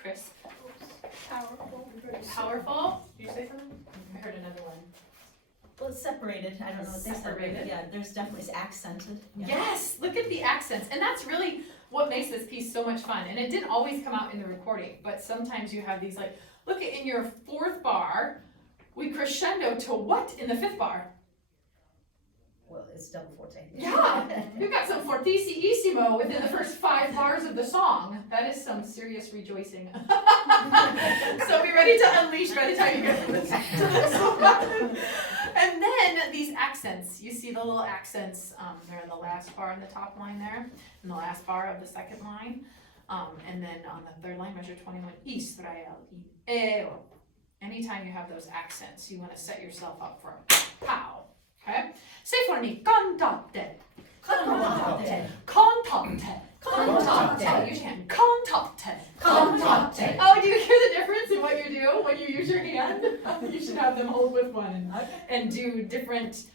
Chris. Powerful. Powerful. Did you say something? I heard another one. Well, it's separated, I don't know what they Separated. separated, yeah, there's definitely, it's accented. Yeah. Yes, look at the accents. And that's really what makes this piece so much fun. And it didn't always come out in the recording, but sometimes you have these like, look at in your fourth bar, we crescendo to what in the fifth bar? Well, it's double forte. Yeah, you've got some fortissimo within the first 5 bars of the song. That is some serious rejoicing. So be ready to unleash by the time you get to this one. And then these accents, you see the little accents, they're in the last bar in the top line there, in the last bar of the second line. And then on the third line, measure 21, Israel, Eo. Anytime you have those accents, you want to set yourself up for a pow. Okay? Say for me, cantate. Cantate. Cantate. Cantate. Use your hand. Cantate. Cantate. Oh, do you hear the difference in what you do when you use your hand? You should have them hold with one and do different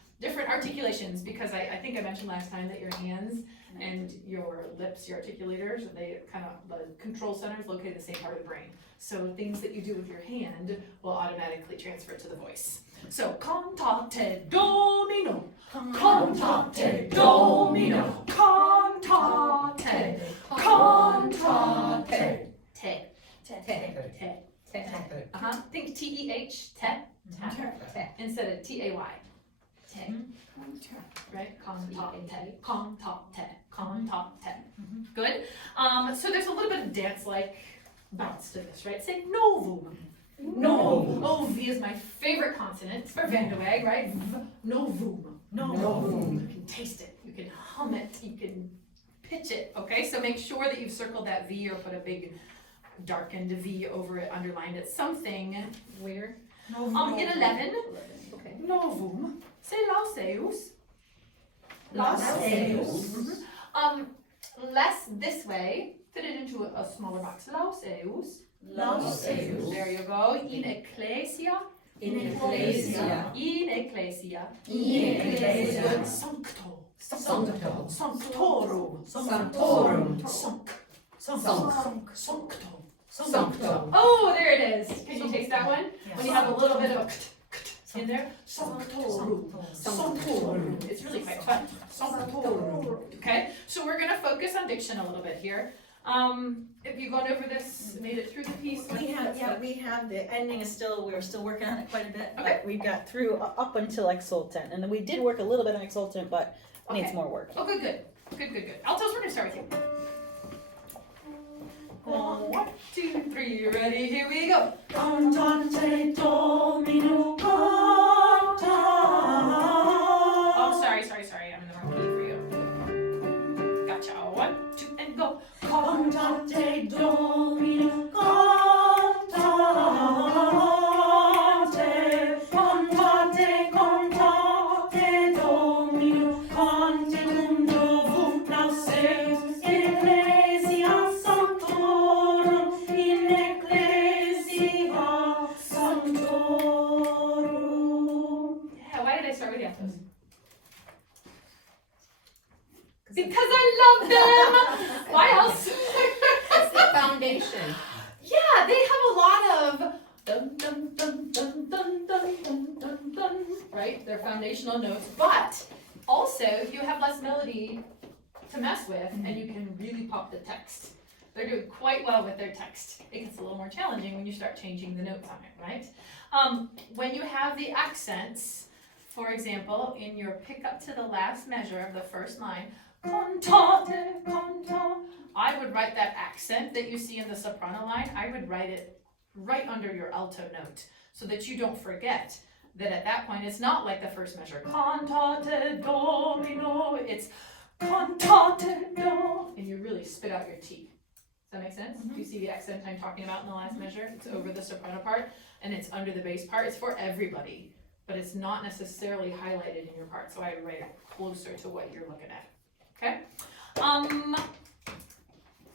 articulations, because I think I mentioned last time that your hands and your lips, your articulators, they kind of, the control center is located in the same part of the brain. So things that you do with your hand will automatically transfer to the voice. So cantate domino, cantate domino, cantate, cantate, te, te, te. Think T-E-H, te, instead of T-A-Y. Te. Right? Cantate, cantate, cantate. Good. So there's a little bit of dance-like bounce to this, right? Say novum. No. Oh, V is my favorite consonant. It's for Van de Weg, right? V. Novum. Novum. You can taste it. You can hum it. You can pitch it. Okay, so make sure that you've circled that V or put a big darkened V over it, underlined it. Something where? In 11. Okay. Novum. Say lauseus. Lauseus. Less this way. Fit it into a smaller box. Lauseus. Lauseus. There you go. In ecclesia. In ecclesia. In ecclesia. In ecclesia. Sancto. Sancto. Sanctorum. Sanctorum. Sancto. Sancto. Oh, there it is. Can you taste that one? Yes. When you have a little bit of in there. Sanctorum. Sanctorum. It's really quite fun. Sanctorum. Okay, so we're gonna focus on diction a little bit here. If you've gone over this, made it through the piece. We have, the ending is still, we're still working on it quite a bit. Okay. But we got through up until exultant, and then we did work a little bit on exultant, but needs Okay. more work. Oh, good. Altos, we're gonna start with you. 1, 2, 3, ready, here we go. Cantate domino cantate. Oh, sorry, I'm in the wrong key for you. Gotcha, 1, 2, and go. Cantate domino cantate. Cantate, cantate domino canticum novum lauseus in ecclesia sanctorum, in ecclesia sanctorum. Yeah, why did I start with the altos? Because I love them! Why else? It's the foundation. Yeah, they have a lot of dun dun dun dun dun dun dun dun dun, right? They're foundational notes, but also you have less melody to mess with, and you can really pop the text. They're doing quite well with their text. It gets a little more challenging when you start changing the notes on it, right? When you have the accents, for example, in your pick up to the last measure of the first line, cantate, canta, I would write that accent that you see in the soprano line, I would write it right under your alto note so that you don't forget that at that point it's not like the first measure, cantate domino, it's cantate do, and you really spit out your T. Does that make sense? Do you see the accent I'm talking about in the last measure? It's over the soprano part and it's under the bass part. It's for everybody, but it's not necessarily highlighted in your part, so I would write it closer to what you're looking at. Okay?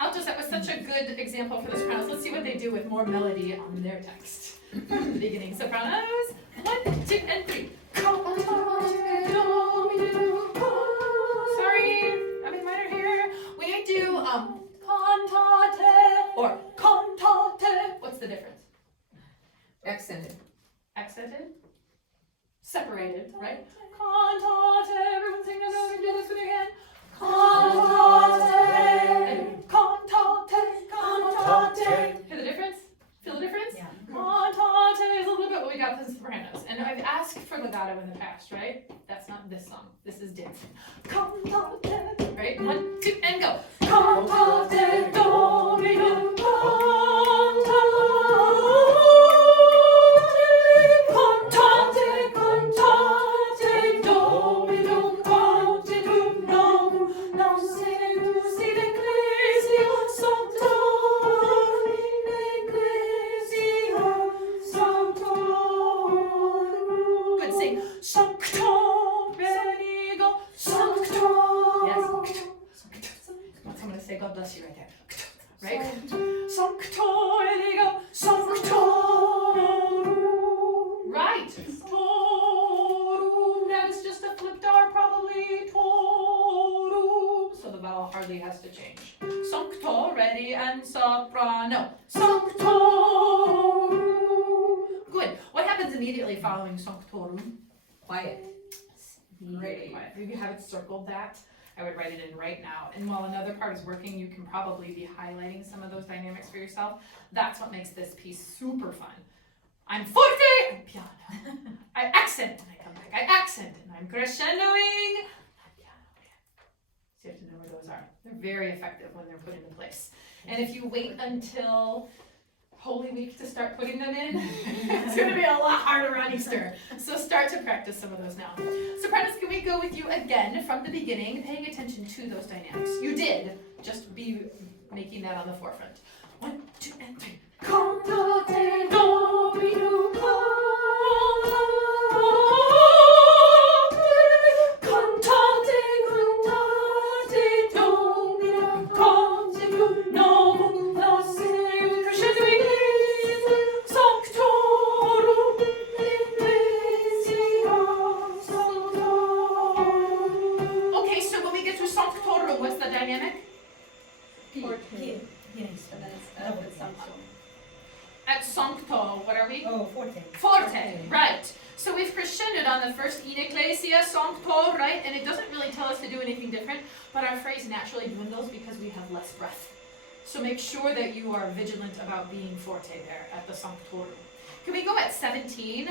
Altos, that was such a good example for the sopranos. Let's see what they do with more melody on their text. The beginning sopranos, 1, 2, and 3. Sorry, I'm in minor here. We do cantate or cantate. separated, right? Cantate, everyone sing the note and do this with your hand. Cantate, cantate, cantate. Hear the difference? Feel the difference? Yeah. Cantate is a little bit what we got the sopranos. And I've asked for legato in the past, right? That's not this song. This is dancing. Cantate, right? 1, 2, and go. Cantate, Dominum, cantate, cantate, Dominum, contitum novum, lauseus in ecclesia sancta, in ecclesia sanctorum. Good, sing. Sancto, benigo, sancto. Yes. Want someone to say God bless you right there. Right? Sancto, benigo, sanctorum. Right. Torum. That is just a flipped R, probably. Torum. So the vowel hardly has to change. Sancto, ready, and soprano. Sanctorum. Good. What happens immediately following sanctorum? Quiet. Really quiet. If you haven't circled that, I would write it in right now. And while another part is working, you can probably be highlighting some of those dynamics for yourself. That's what makes this piece super fun. I'm forte, I'm piano. I accent, and I come back. I accent, and I'm crescendoing. I'm piano again. So you have to know where those are. They're very effective when they're put into place. And if you wait until Holy Week to start putting them in, it's going to be a lot harder on Easter. So start to practice some of those now. Sopranos, can we go with you again from the beginning, paying attention to those dynamics? You did, just be making that on the forefront. 1, 2, and 3. Cantate Dominum, cantate, cantate Dominum, contitum novum, lauseus crescendo ecclesia sanctorum, ecclesia sanctorum. Okay, so when we get to sanctorum, what's the dynamic? Forte. Yes. And then it's up at Sanctum. At sancto, what are we? Oh, forte. Forte, right. So we've crescendoed on the first in ecclesia sancto, right? And it doesn't really tell us to do anything different, but our phrase naturally dwindles because we have less breath. So make sure that you are vigilant about being forte there at the sanctorum. Can we go at 17,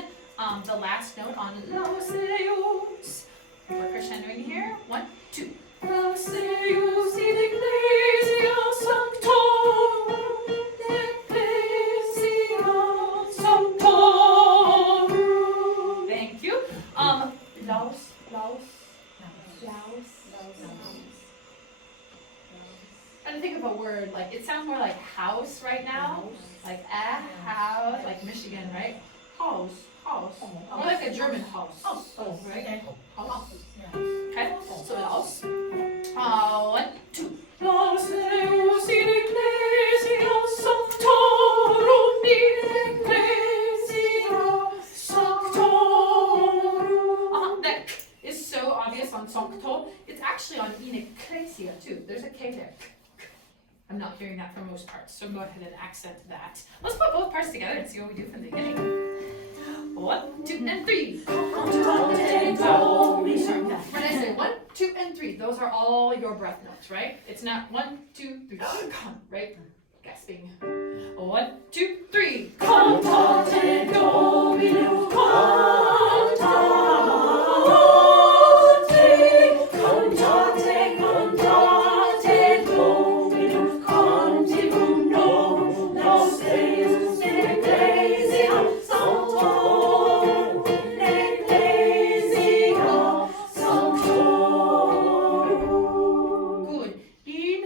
the last note on lauseus? We're crescendoing here. 1, 2. Lauseus in ecclesia sanctorum, ecclesia sanctorum. Thank you. Laus. I'm trying to think of a word, like, it sounds more like house right now. Like a house, like Michigan, right? House. More like a German house. Right? House. Okay, so Laus. 1, 2. Lauseus in ecclesia sanctorum, in ecclesia sanctorum. That k is so obvious on sancto. It's actually on in ecclesia too. There's a K there. I'm not hearing that for most parts, so go ahead and accent that. Let's put both parts together and see what we do from the beginning. 1, 2, and 3. Sorry, when I say 1, 2, and 3, those are all your breath notes, right? It's not 1, 2, 3, right? Gasping. 1, 2, 3. Cantate Dominum, cantate, cantate, cantate Dominum, contitum novum, lauseus in ecclesia sanctorum, ecclesia sanctorum. Good. In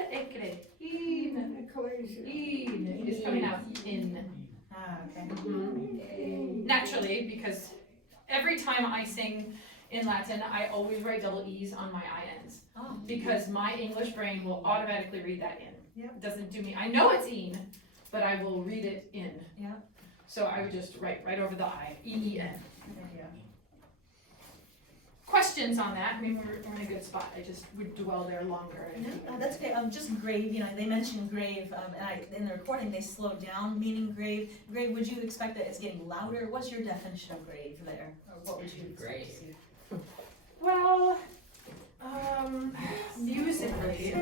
is coming out in. Ah, okay. Naturally, because every time I sing in Latin, I always write double E's on my INs. Oh. Because my English brain will automatically read that in. Yep. It doesn't do me. I know it's in, but I will read it in. Yeah. So I would just write right over the I, E-E-N. Yeah. questions on that? I mean, we're in a good spot. I just would dwell there longer. No, that's okay. Just grave, they mentioned grave, and in the recording, they slowed down, meaning grave. Grave, would you expect that it's getting louder? What's your definition of grave there? Or what would you expect to see? Well, musically.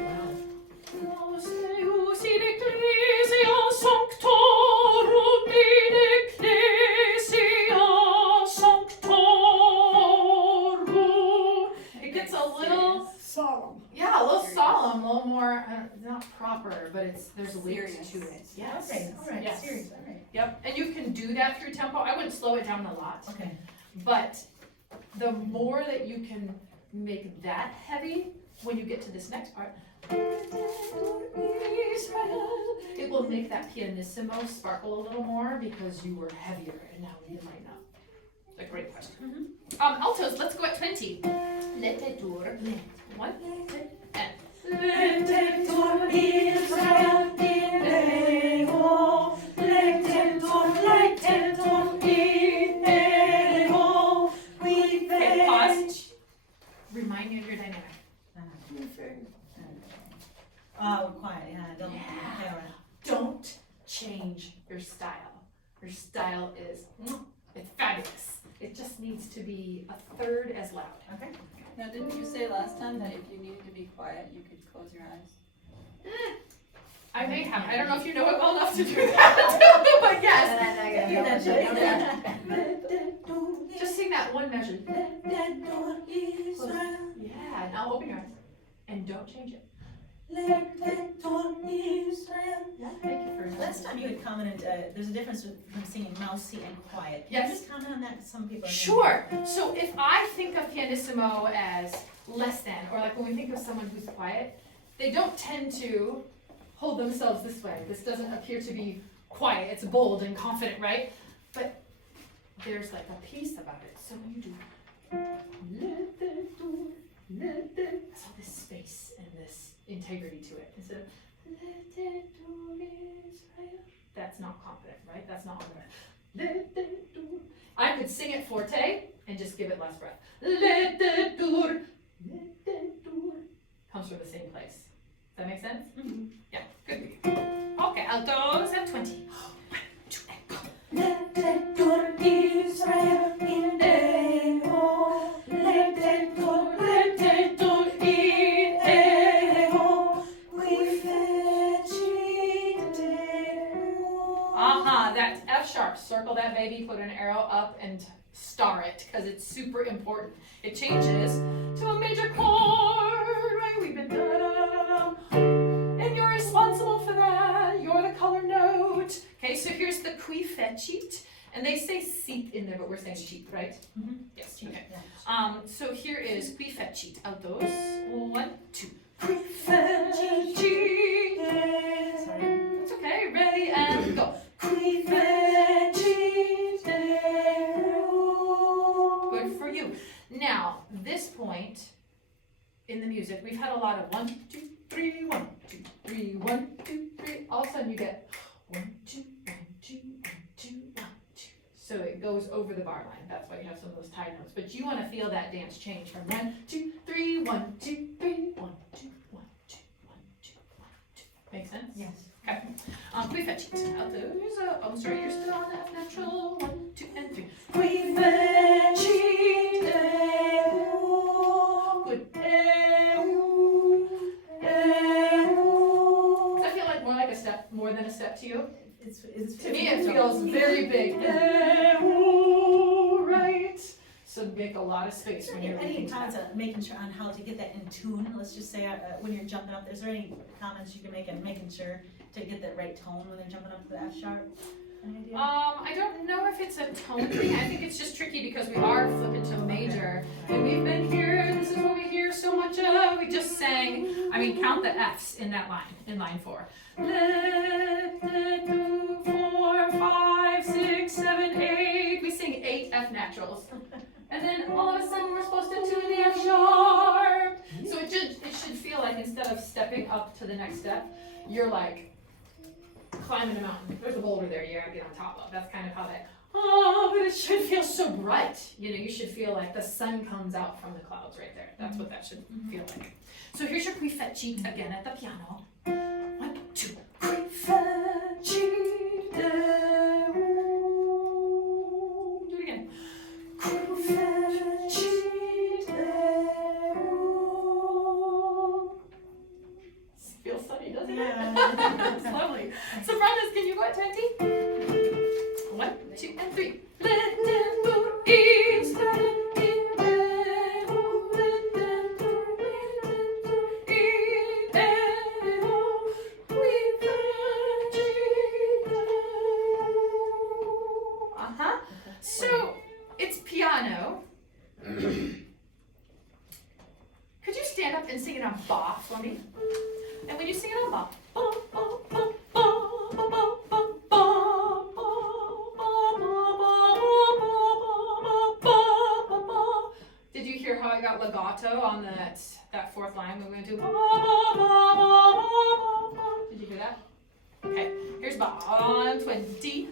It gets a little, Solemn. yeah, a little solemn, a little more, not proper, but there's weight Serious. to it. Yes. Okay, all right, Yes. serious, all right. Yep, and you can do that through tempo. I wouldn't slow it down a lot, Okay. but the more that you can make that heavy when you get to this next part, it will make that pianissimo sparkle a little more because you were heavier and now you might not. A great question. Altos, let's go at 20. Letetur. 1, 2, and. Lectetur Israel in Ego, lectetur in Ego, we Okay, pause. Remind me of your dynamic. Quiet, yeah, don't, Yeah. okay, all right. Don't change your style. Your style is, it's fabulous. It just needs to be a third as loud. Okay. Now, didn't you say last time that if you needed to be quiet, you could close your eyes? I may have, I don't know if you know it well enough to do that, but yes. Just sing that one measure. Yeah, now open your eyes. And don't change it. Yeah, thank you for Last time you had commented, there's a difference from singing mousy and quiet. Can Yes. you just comment on that? Some people are. Sure. So if I think of pianissimo as less than, or like when we think of someone who's quiet, they don't tend to hold themselves this way. This doesn't appear to be quiet. It's bold and confident, right? But there's like a piece about it. So when you do, there's all this space and this integrity to it. Instead of, that's not confident, right? That's not on the I could sing it forte and just give it less breath. Comes from the same place. Does that make sense? Mm-hmm. Yeah, good. Okay, altos at 20. 1, 2, and go. That's F sharp. Circle that baby, put an arrow up and star it because it's super important. It changes to a major chord, right? We've been da-da-da-da-da. And you're responsible for that. You're the color note. Okay, so here's the qui fecit. And they say seat in there, but we're saying cheat, right? Mhm. Yes, okay. Yeah. So here is qui fecit. Altos. 1, 2. Qui fecit. Sorry. It's okay. Ready and go. Qui fecit Good for you. Now, this point in the music, we've had a lot of 1, 2, 3, 1, 2, 3, 1, 2, 3. All of a sudden you get 1, 2, 1, 2, 1, 2, 1, 2. So it goes over the bar line. That's why you have some of those tied notes. But you want to feel that dance change from 1, 2, 3, 1, 2, 3, 1, 2, 1, 2, 1, 2, 1, 2. Make sense? Yes. Okay. Qui fecit. Altos. I'm sorry, you're still on that natural. 1, 2, and 3. Qui fecit Good. Does that feel like more like a step, more than a step to you? It's To me, it feels very big. Right. So make a lot of space when you're Any reading comments that. on making sure on how to get that in tune? Let's just say when you're jumping up, is there any comments you can make on making sure to get that right tone when they're jumping up to the F sharp? Any idea? I don't know if it's a tone thing. I think it's just tricky because we are flipping to major. And we've been here, this is what we hear so much of. We just sang, count the F's in that line, in line 4. 4, 5, 6, 7, 8. We sing 8 F naturals. And then all of a sudden we're supposed to tune the F sharp. So it should feel like instead of stepping up to the next step, you're like climbing a mountain. There's a boulder there you gotta get on top of. That's kind of how that Oh, but it should feel so bright. You know, you should feel like the sun comes out from the clouds right there. That's what that should feel like. So here's your qui feci again at the piano. 1, 2, qui feci do. Do it again. Qui feci do. Feels sunny, doesn't it? Yeah. It's lovely. Sopranos, can you go at 20? 1, 2, and 3. Uh-huh. So it's piano. Could you stand up and sing it on ba for me? And when you sing it on ba, did you hear how I got legato on that fourth line? We're going to do. Did you hear that? Okay, here's ba on 20.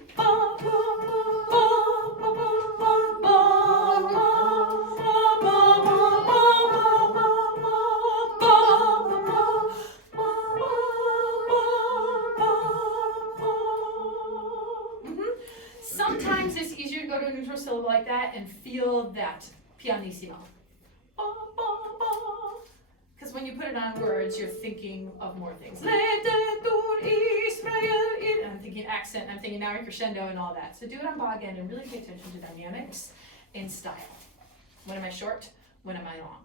Sometimes it's easier to go to a neutral syllable like that and feel that pianissimo. Because when you put it on words, you're thinking of more things. And I'm thinking accent, and I'm thinking now crescendo and all that. So do it on ba again and really pay attention to dynamics and style. When am I short? When am I long?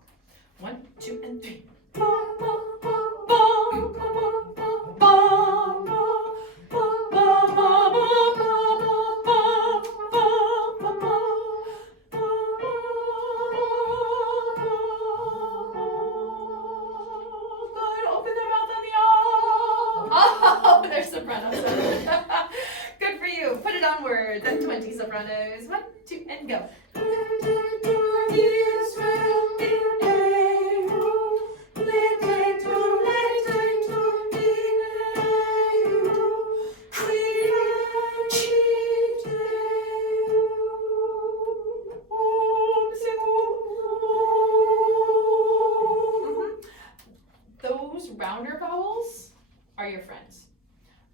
1, 2, and 3. There's sopranos. Good for you. Put it on words. And 20 sopranos. 1, 2, and go. Those rounder vowels are your friends.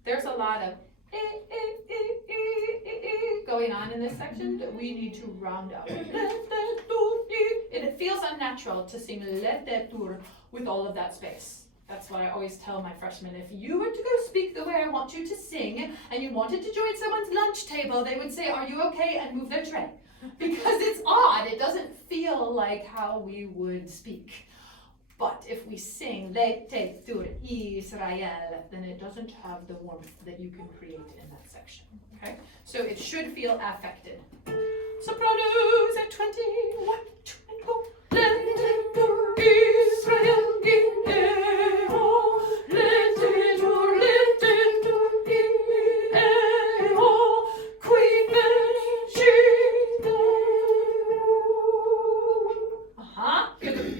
There's a lot of going on in this section that we need to round out. And it feels unnatural to sing with all of that space. That's what I always tell my freshmen. If you were to go speak the way I want you to sing, and you wanted to join someone's lunch table, they would say, "Are you okay?" and move their tray. Because it's odd. It doesn't feel like how we would speak. But if we sing Lete tur Israel, then it doesn't have the warmth that you can create in that section. Okay? So it should feel affected. Sopranos at 20. 1, 2, and go. Lete tur Israel in Eho. Lete tur Eho. Qui fecit.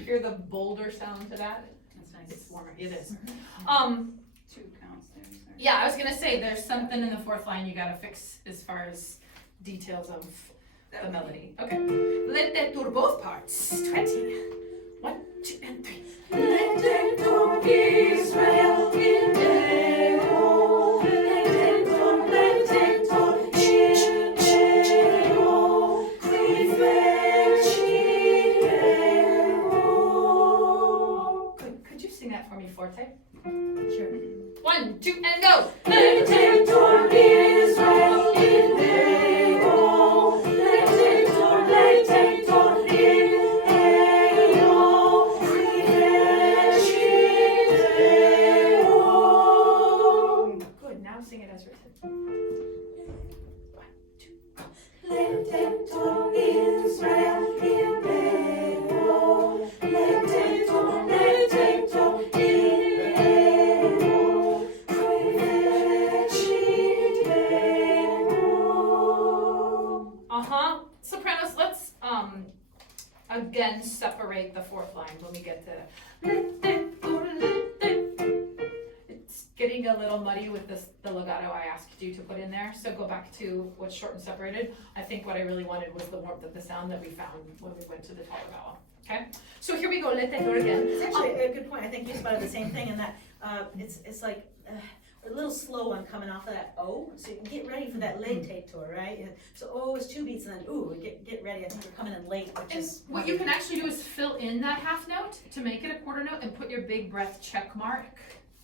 Hear the bolder sound to that? That's nice. It's warmer. It is. 2 counts there. Sorry. Yeah, I was gonna say there's something in the fourth line you gotta fix as far as details of the melody. Okay. Lete tur both parts. 20. 1, 2, and 3. Lete tur Israel in Eho. Lete tur Eho. Qui fecit Eho. Good. Could you sing that for me forte? Sure. 1, 2, and go. Lete tur Israel in Eho. Lete tur in Eho. Qui fecit Eho. Good. Now sing it as written. 1, 2, go. Lete tur Israel in Eho. Lete tur in Eho. Sopranos, let's again separate the fourth line when we get to. It's getting a little muddy with the legato I asked you to put in there, so go back to what's short and separated. I think what I really wanted was the warmth of the sound that we found when we went to the taller vowel. Okay, so here we go, let that go again. It's actually a good point. I think you spotted the same thing in that it's like a little slow on coming off of that O. So you can get ready for that late take tour, right? So O is 2 beats and then ooh, get ready. I think we're coming in late, which And is what you can actually do is fill in that half note to make it a quarter note and put your big breath check mark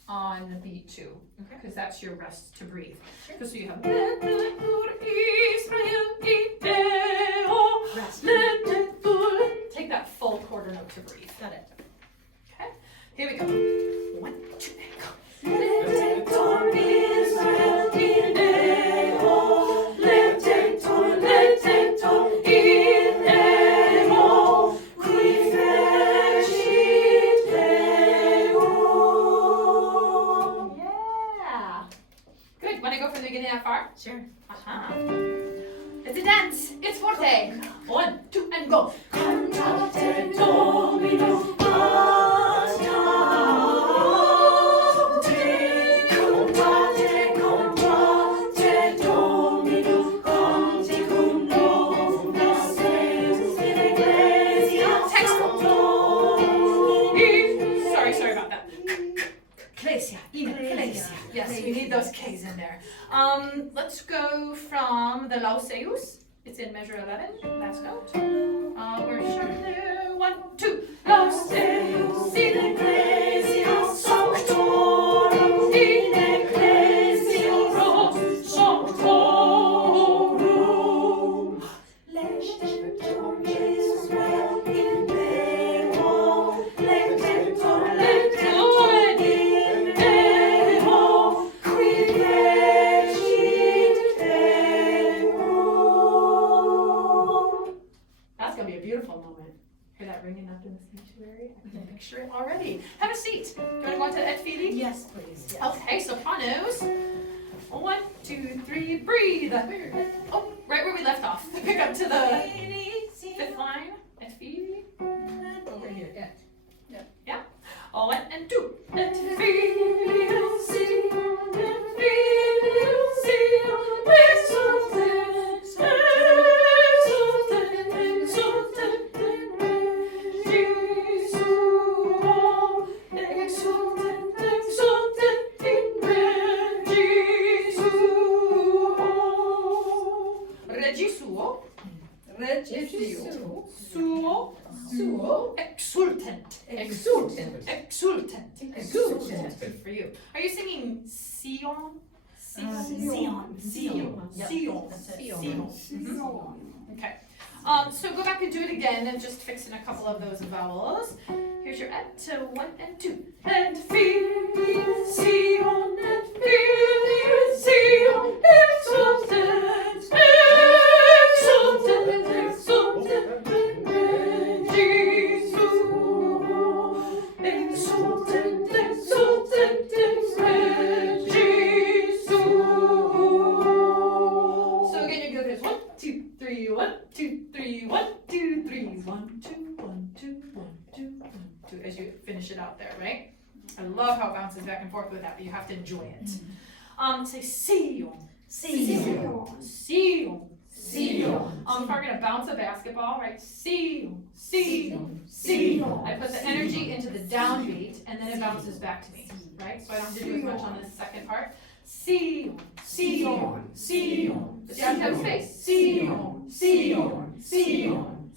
on beat 2, because that's your rest to breathe. So you have rest. take that full quarter note to breathe. Got it. Okay, here we go. 1, 2, and go. Yeah. Good. Want to go from the beginning that far? Sure. It's a dance. It's forte. 1, 2, and go. Sorry about that. Ecclesia. Ecclesia. Yes, we need those K's in there. Let's go from the Lauseus. It's in measure 11. Last note. We're sure there. 1, 2. Lauseus in ecclesia sanctorum. In ecclesia sanctorum. Let Jesus dwell in Deo. Let Deo in Deo. Qui fecit Deum. That's gonna be a beautiful moment. Hear that ringing up in the sanctuary? I can picture it already. Have a seat. Do you want to go on to Et Fili? Yes, please. Yes. Okay, sopranos. 1, 2, 3, breathe. Oh, right where we left off. Pick up to the 5th line. Et Fili. Over here, yeah. Yeah. 1 and 2. Et Filium Sion, Et Filium Sion, exultet, exultet, exultet in Regisu. Exultet, exultet in Regisu. Regisuo. Regisuo. Suo. Suo. Exultant. Exultant. Exultant. Exultant. Good for you. Are you singing Sion? Zion. Sion. Yep. Sion. That's it. Sion. Mhm. Okay. So go back and do it again and just fix in a couple of those vowels. Here's your et, 1 and 2. Et Filium Sion, Et Filium Sion, exultet, exultet, exultet in Regisu. Exultet, exultet in Regisu. So again, you go this 1, 2, 3, 1, 2, 3, 1, 2, 3, 1, 2, 1, 2, 1, 2, 1, 2, as you finish it out there, right? I love how it bounces back and forth with that, but you have to enjoy it. Say Sion. Sion. Sion. Sion. If I'm gonna bounce a basketball, right? Sion. Sion. Sion. I put the energy into the downbeat and then it bounces back to me, right? So I don't have to do as much on the second part. Sion. Sion. Sion. But you have to have space. Sion. Sion. Sion.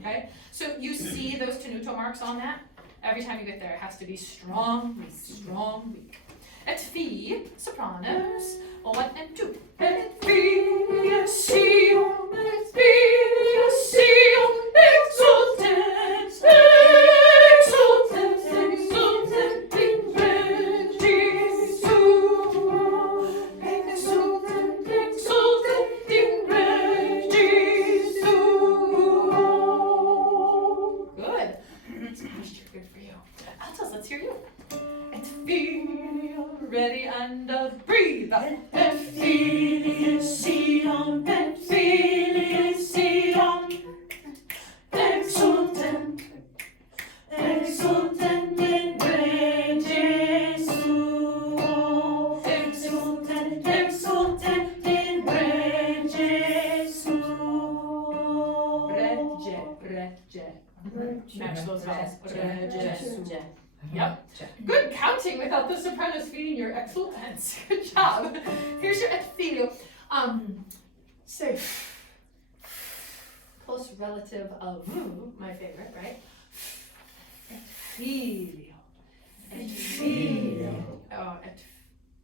Okay? So you see those tenuto marks on that? Every time you get there, it has to be strong, weak, strong, weak. Et Fi, sopranos, 1 and 2. Et Fi, Sion, Et Fi, Sion, exultet, exultet, exultet in Regisu. Exultet, exultet in Regisu. Good. That's posture, good for you. Altos, let's hear you. Et feel ready and breathe. Et feel Sion, et feel Sion. Exultant, exultant in Regisu. Match those vowels. Yep. Good counting without the sopranos feeding your exultants. Good job. Here's your et filio. Say close relative of my favorite, right? Et filio. Et filio. Oh,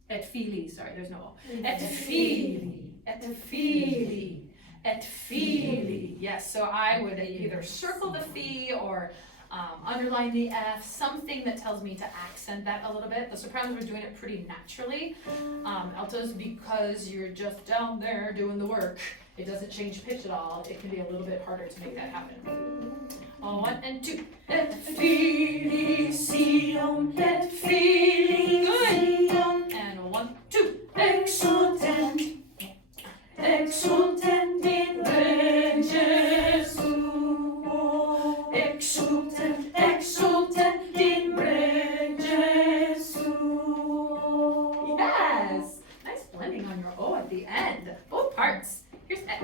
et fili, sorry, there's no O. Et fili. Et fili. Et fili. Yes, so I would either circle the fi or underline the F, something that tells me to accent that a little bit. The sopranos were doing it pretty naturally. Altos, because you're just down there doing the work, it doesn't change pitch at all. It can be a little bit harder to make that happen. 1 and 2. Et fili, sion, et fili. Good. And 1, 2. Exultant. Exultant in rege suo. Exultant, exultant in rege suo. Yes! Nice blending on your O at the end. Both parts. Here's et.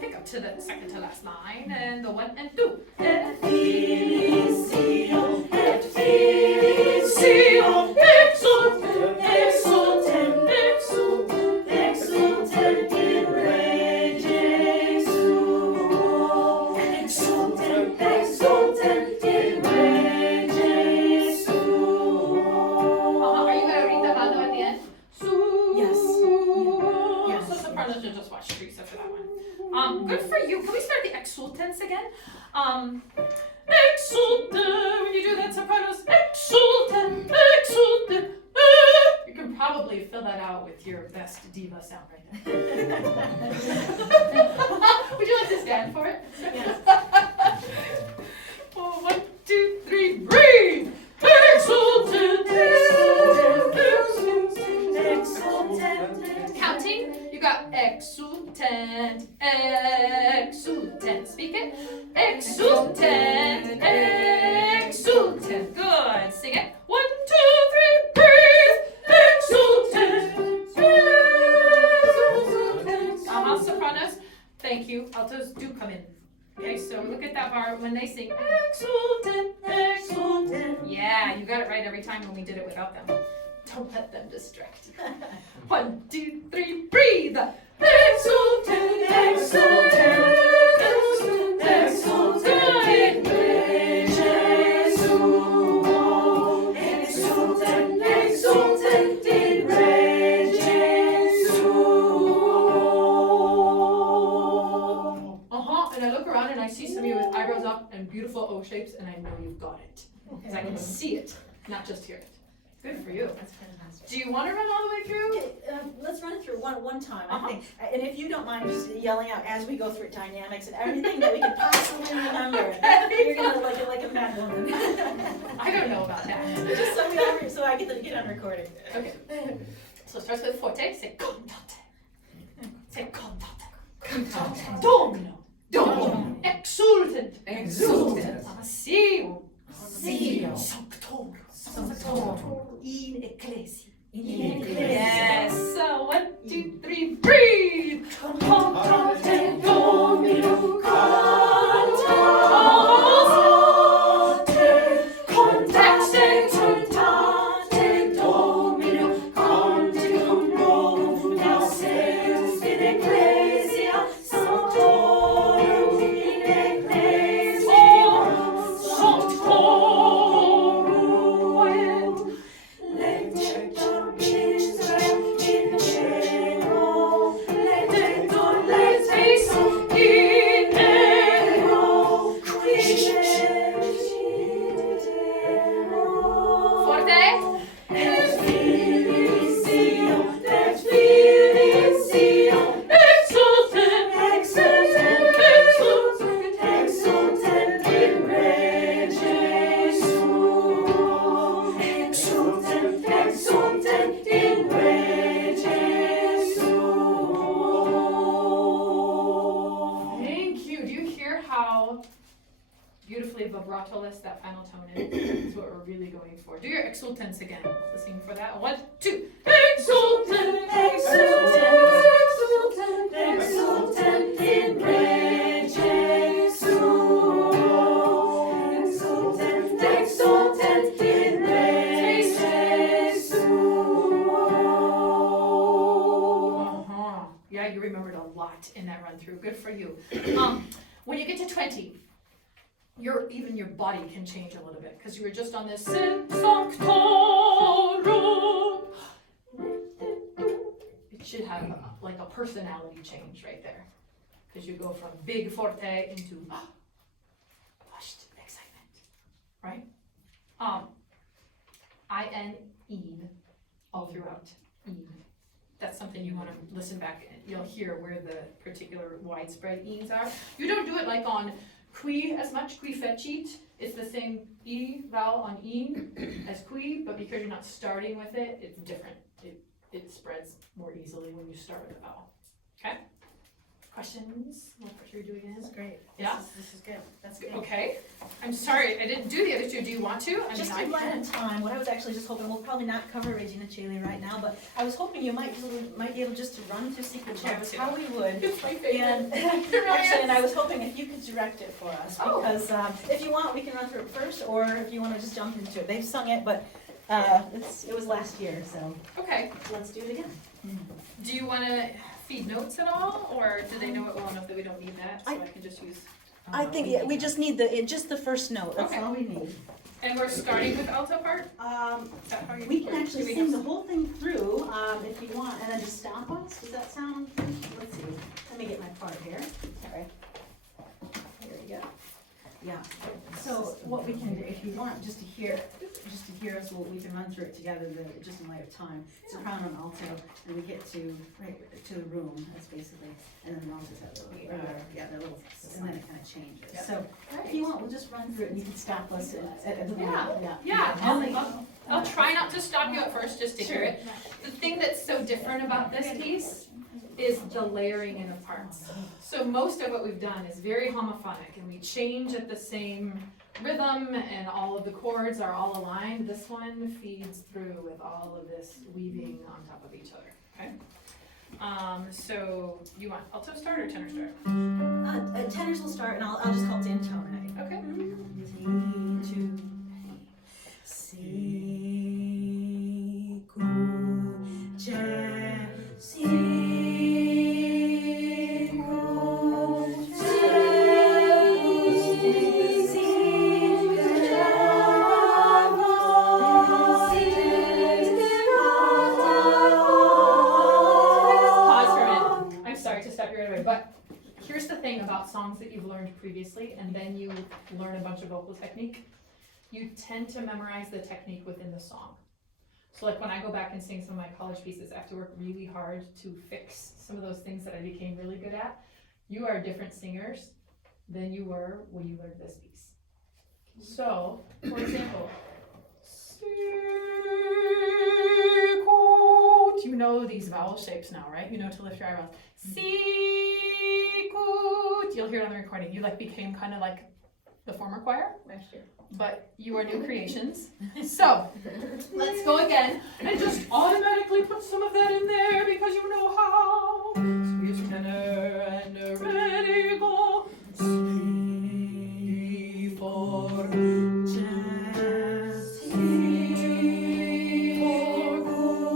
Pick up to the second to last line and the 1 and 2. Et filicio, et filicio, exultant, exultant, exultant, exultant in rege suo. Exultant, exultant in rege suo. Are you gonna read the mando at the end? Yes. Yes. So sopranos should just watch Teresa for that one. Good for you. Can we start the exultants again? Exultant. When you do that, sopranos. Exultant. Exultant. You can probably fill that out with your best diva sound right there. Would you like to stand for it? Yes. 1, 2, 3, breathe. Exultant. Exultant. Exultant. Counting. You got exultant. Exultant. Speak it. Exultant. Exultant. Good. Sing it. 1, 2, 3, breathe. Exultant. Exultant. Sopranos. Thank you. Altos do come in. Okay, so look at that bar when they sing exultant, exultant. Yeah, you got it right every time when we did it without them. Don't let them distract you. 1, 2, 3, breathe. Exultant, exultant, exultant, exultant in rege suo. Exultant, exultant in rege suo. And I look around and I see some of you with eyebrows up and beautiful O shapes, and I know you've got it. Because I can see it, not just hear it. Good for you. That's fantastic. Do you want to run all the way through? Okay, let's run it through one time, I think. And if you don't mind just yelling out as we go through dynamics and everything that we can possibly remember. You're gonna like a mad woman. I don't know about that. Just so I get to get on recording. Okay. So it starts with forte. Say cantate. Say cantate. Cantate. Domino. Domino. Exultant. Exultant. Sio. Sio. Sanctorum. Sanctorum. In ecclesia. Yes. So 1, 2, 3, breathe. Cantate Domino. Cantate. Cantate. Cantate Domino. Canticum novum lauseus in ecclesia. Sanctorum in ecclesia. Sanctorum. Lector Israel in cielo. Lector letis in ero. Forte. Et filicio, et filicio, exultant, exultant, exultant, exultant in rege suo. Exultant, exultant in rege suo. Thank you. Do you hear how beautifully vibrato-less that final tone is? That's what we're really going for. Do your exultants again. Listening for that. 1, 2. Exultant, exultant, exultant, exultant in rege suo. yeah, you remembered a lot in that run through. Good for you. When you get to 20, even your body can change a little bit because you were just on this Sin Sanctorum. It should have like a personality change right there because you go from big forte into hushed excitement, right? I-N-E all throughout. That's something you want to listen back and you'll hear where the particular widespread e's are. You don't do it like on qui as much, qui fecit. It's the same e vowel on in as qui, but because you're not starting with it, it's different. It spreads more easily when you start with the vowel. Okay? Questions? What should we do again? This is great. Yeah? This is good. That's good. Okay. I'm sorry, I didn't do the other two. Do you want to? Just to run in time, what I was actually just hoping, we'll probably not cover Regina Caeli right now, but I was hoping you might be able just to run through Secret Chairs, how we would. It's my favorite. And actually, and I was hoping if you could direct it for us, Oh. because if you want, we can run through it first, or if you want to just jump into it. They've sung it, but it was last year, so Okay. let's do it again. Do you want to feed notes at all, or do they know it well enough that we don't need that? So I can just use. I think we just need just the first note. That's Okay. all we need. And we're starting with alto part? Is that how you? We can or actually do we sing have- the whole thing through if you want, and then just stop us. Does that sound? Let's see. Let me get my part here. Sorry. Here we go. Yeah. So what we can do, if you want, just to hear us, we can run through it together. Just in light of time. Soprano and alto, and we get to the room. That's basically, and then the alto's that little, the little, and then it kind of changes. Yeah. So if you want, we'll just run through it, and you can stop us at the Yeah. moment. Yeah, I'll try not to stop you at first just to hear it. The thing that's so different about this piece is the layering in of parts. So most of what we've done is very homophonic and we change at the same rhythm and all of the chords are all aligned. This one feeds through with all of this weaving on top of each other, okay? So you want alto start or tenor start? Tenors will start, and I'll just call it intone. Okay. Pause for a minute. I'm sorry to stop you right away, but here's the thing about songs that you've learned previously and then you learn a bunch of vocal technique. You tend to memorize the technique within the song. So like when I go back and sing some of my college pieces, I have to work really hard to fix some of those things that I became really good at. You are different singers than you were when you learned this piece. So, for example, you know these vowel shapes now, right? You know to lift your eyebrows. You'll hear it on the recording. You like became kind of like the former choir, but you are new creations. So let's go again and just automatically put some of that in there because you know how. So here's tenor and ready go. C for jazz. C for good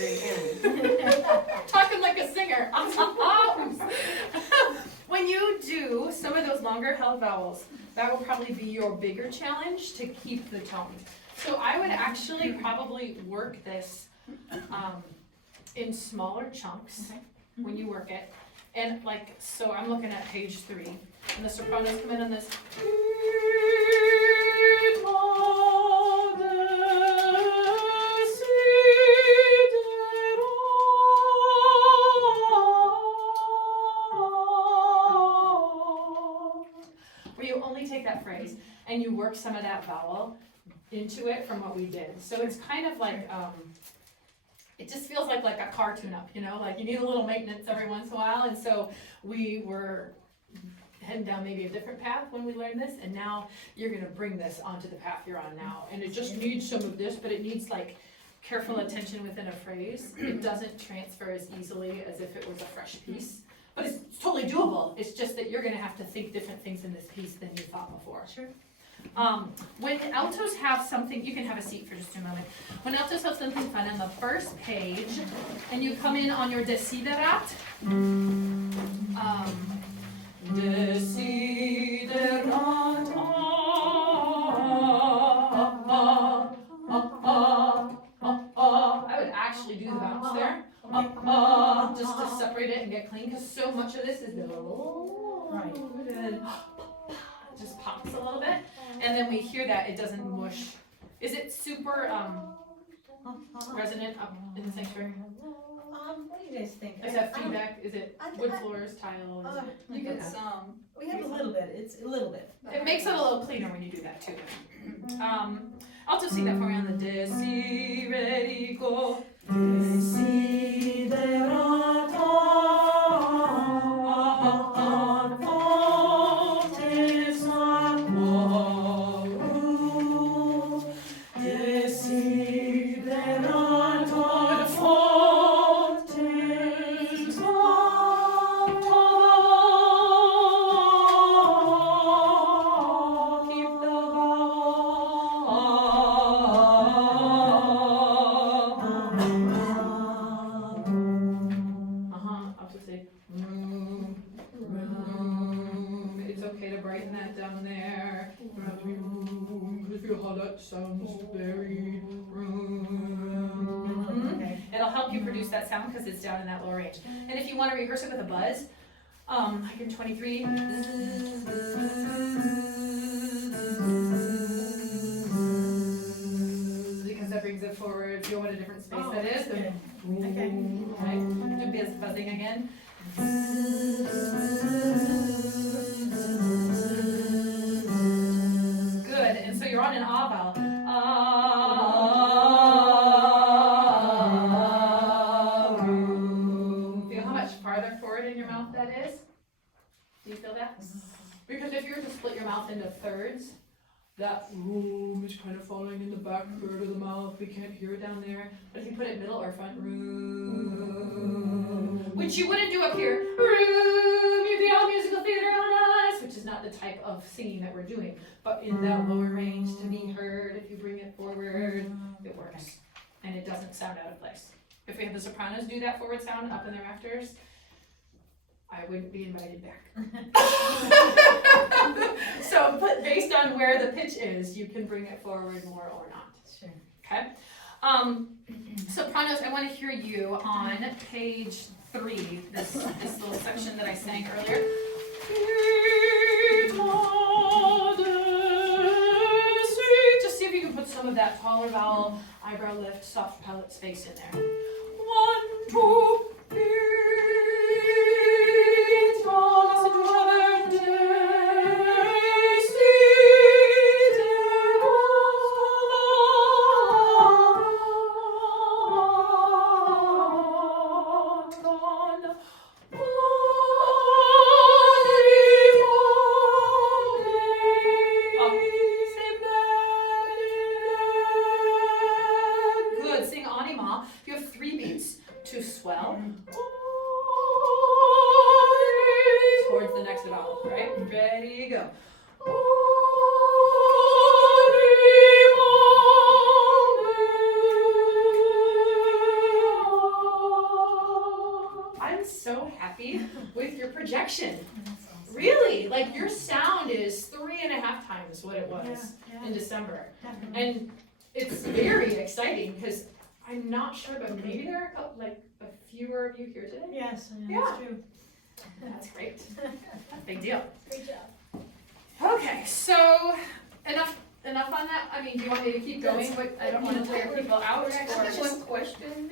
very end. Talking like a singer. When you do some of those longer held vowels, that will probably be your bigger challenge to keep the tone. So I would actually probably work this in smaller chunks when you work it. And like, so I'm looking at page 3, and the sopranos come in on this. Where you only take that phrase and you work some of that vowel into it from what we did. So it's kind of like, it just feels like a car tune-up, you know, like you need a little maintenance every once in a while. And so we were heading down maybe a different path when we learned this, and now you're gonna bring this onto the path you're on now. And it just needs some of this, but it needs like careful attention within a phrase. It doesn't transfer as easily as if it was a fresh piece. But it's totally doable. It's just that you're gonna have to think different things in this piece than you thought before. Sure. When altos have something, you can have a seat for just a moment. When altos have something fun on the first page, and you come in on your desiderat, desiderat, I would actually do the bounce there, just to separate it and get clean, because so much of this is the Right. and just pops a little bit, and then we hear that it doesn't mush. Is it super resonant up in the sanctuary? What do you guys think? Is that feedback? Is it I- wood floors, tile? Is it- You get some. We have a little bit, it's a little bit. It makes it a little cleaner when you do that too. I'll just sing that for you on the desi, ready, go. It's okay to brighten that down there. You don't have to be because feel how that sounds very Okay. It'll help you produce that sound because it's down in that lower range. And if you want to rehearse it with a buzz, like in 23. Because that brings it forward. Feel what a different space that is. Okay. Okay. Do buzzing again. Good, and so you're on an ah vowel. Feel how much farther forward in your mouth that is? Do you feel that? Because if you were to split your mouth into thirds, that room is kind of falling in the back third of the mouth. We can't hear it down there. But if you put it middle or front, room, which you wouldn't do up here. Room, you'd be all musical theater on us, which is not the type of singing that we're doing. But in that lower range to be heard, if you bring it forward, it works. And it doesn't sound out of place. If we have the sopranos do that forward sound up in their rafters, I wouldn't be invited back. So, but based on where the pitch is, you can bring it forward more or not. Sure. Okay? Sopranos, I want to hear you on page 3, this little section that I sang earlier. Just see if you can put some of that taller vowel, eyebrow lift, soft palate space in there. 1, 2, 3. Listen to each Good, sing anima. You have 3 beats to swell. Towards the next vowel, right? Ready, go. projection. That's awesome. Really, like your sound is 3.5 times what it was Yeah, in December. definitely. And it's very exciting because I'm not sure, but maybe there are a couple, like a fewer of you here today. Yes, Yeah. that's true. That's great. Big deal. Great job. Okay, so enough on that. I mean, do you want me to keep going? But I don't want to tire people out. I Or have one question.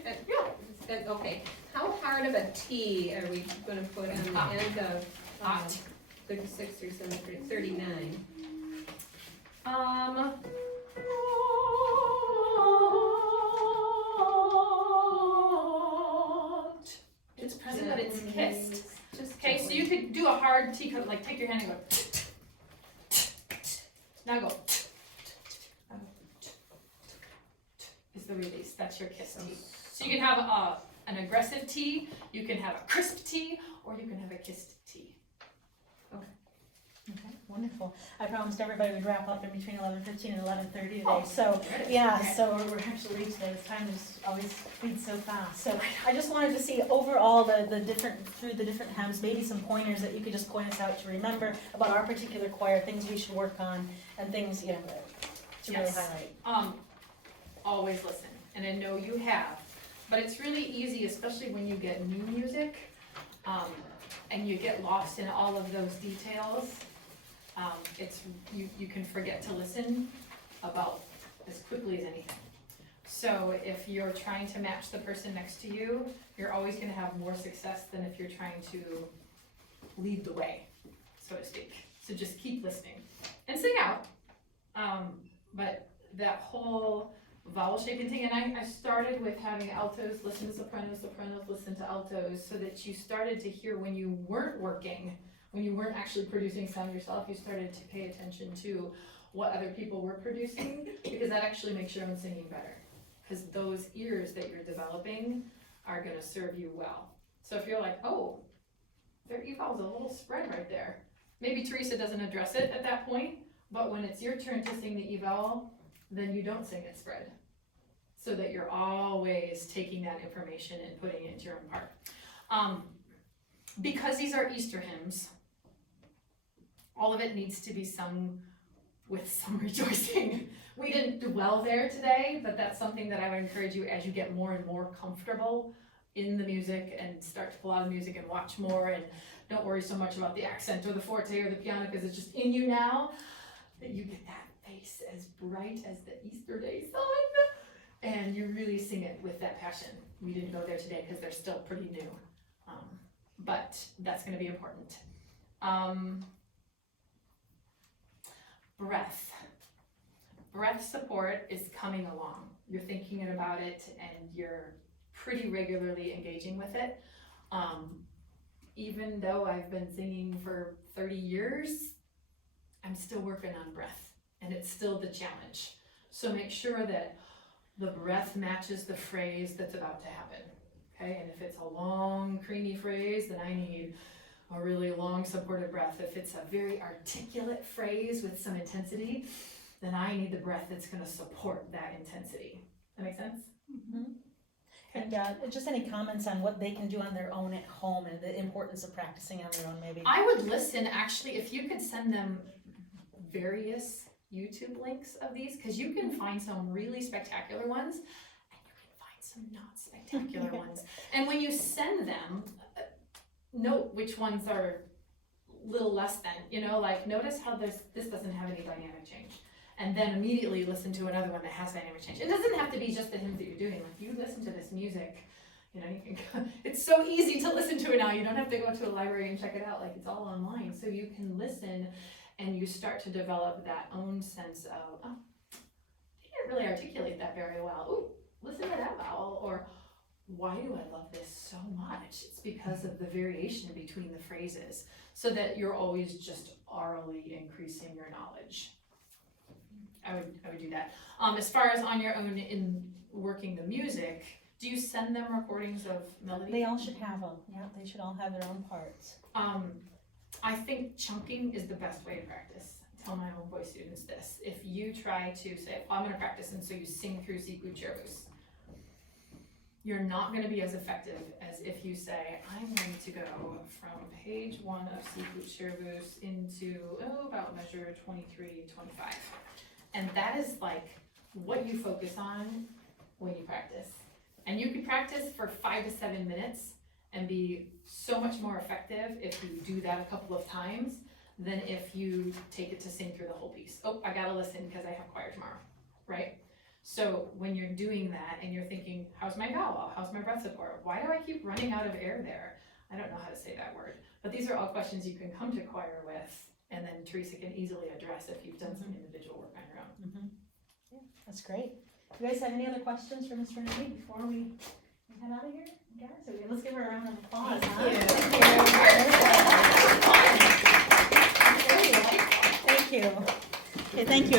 Okay, how hard of a T are we gonna put on the end of Hot. 36, 37, 39? It's present, but it's kissed. Just Okay, so you could do a hard T cut, like take your hand and go. Now go. Is the release. That's your kiss T. So you can have an aggressive T, you can have a crisp T, or you can have a kissed T. Okay, wonderful. I promised everybody we'd wrap up in between 11:15 and 11:30 today, Oh, so, there it is. yeah, Okay. so we're actually reached there. This time just always speeds so fast. So I just wanted to see overall the different, through the different hymns, maybe some pointers that you could just point us out to remember about our particular choir, things we should work on, and things, you know, to really Yes. highlight. Always listen, and I know you have, but it's really easy, especially when you get new music, and you get lost in all of those details. You can forget to listen about as quickly as anything. So if you're trying to match the person next to you, you're always gonna have more success than if you're trying to lead the way, so to speak. So just keep listening and sing out. But that whole vowel shaping thing, and I started with having altos listen to sopranos, sopranos listen to altos, so that you started to hear when you weren't working, when you weren't actually producing sound yourself, you started to pay attention to what other people were producing, because that actually makes your own singing better. Because those ears that you're developing are gonna serve you well. So if you're like, oh, their eval's a little spread right there, maybe Teresa doesn't address it at that point, but when it's your turn to sing the eval, then you don't sing it spread. So that you're always taking that information and putting it into your own part. Because these are Easter hymns, all of it needs to be sung with some rejoicing. We didn't dwell there today, but that's something that I would encourage you as you get more and more comfortable in the music and start to pull out the music and watch more, and don't worry so much about the accent or the forte or the piano because it's just in you now, that you get that face as bright as the Easter day sun, and you really sing it with that passion. We didn't go there today because they're still pretty new, but that's going to be important. Breath support is coming along. You're thinking about it and you're pretty regularly engaging with it. Even though I've been singing for 30 years, I'm still working on breath, and it's still the challenge. So make sure that the breath matches the phrase that's about to happen, okay? And if it's a long, creamy phrase, then I need a really long supported breath. If it's a very articulate phrase with some intensity, then I need the breath that's gonna support that intensity. That make sense? And just any comments on what they can do on their own at home and the importance of practicing on their own, maybe? I would listen, actually, if you could send them various YouTube links of these, because you can find some really spectacular ones, and you can find some not spectacular ones. And when you send them, note which ones are little less than, like notice how this doesn't have any dynamic change. And then immediately listen to another one that has dynamic change. It doesn't have to be just the hymns that you're doing. Like you listen to this music, you can it's so easy to listen to it now. You don't have to go to a library and check it out. Like it's all online. So you can listen and you start to develop that own sense of, oh, they didn't really articulate that very well. Ooh, listen to that vowel. Or why do I love this so much? It's because of the variation between the phrases, so that you're always just orally increasing your knowledge. I would do that. As far as on your own in working the music, do you send them recordings of melody? They all should have them. Yeah, they should all have their own parts. I think chunking is the best way to practice. I tell my own voice students this. If you try to say, I'm going to practice, and so you sing through Sicut Cervus, you're not gonna be as effective as if you say, I'm going to go from page 1 of Siebut Scherbus into, about measure 23, 25. And that is like what you focus on when you practice. And you can practice for 5 to 7 minutes and be so much more effective if you do that a couple of times than if you take it to sing through the whole piece. Oh, I gotta listen because I have choir tomorrow, right? So when you're doing that and you're thinking, how's my vowel? How's my breath support? Why do I keep running out of air there? I don't know how to say that word. But these are all questions you can come to choir with, and then Teresa can easily address if you've done some individual work on your own. Yeah, that's great. You guys have any other questions for Ms. Renee before we head out of here? Guys, so let's give her a round of applause. Thank you. Okay, thank you.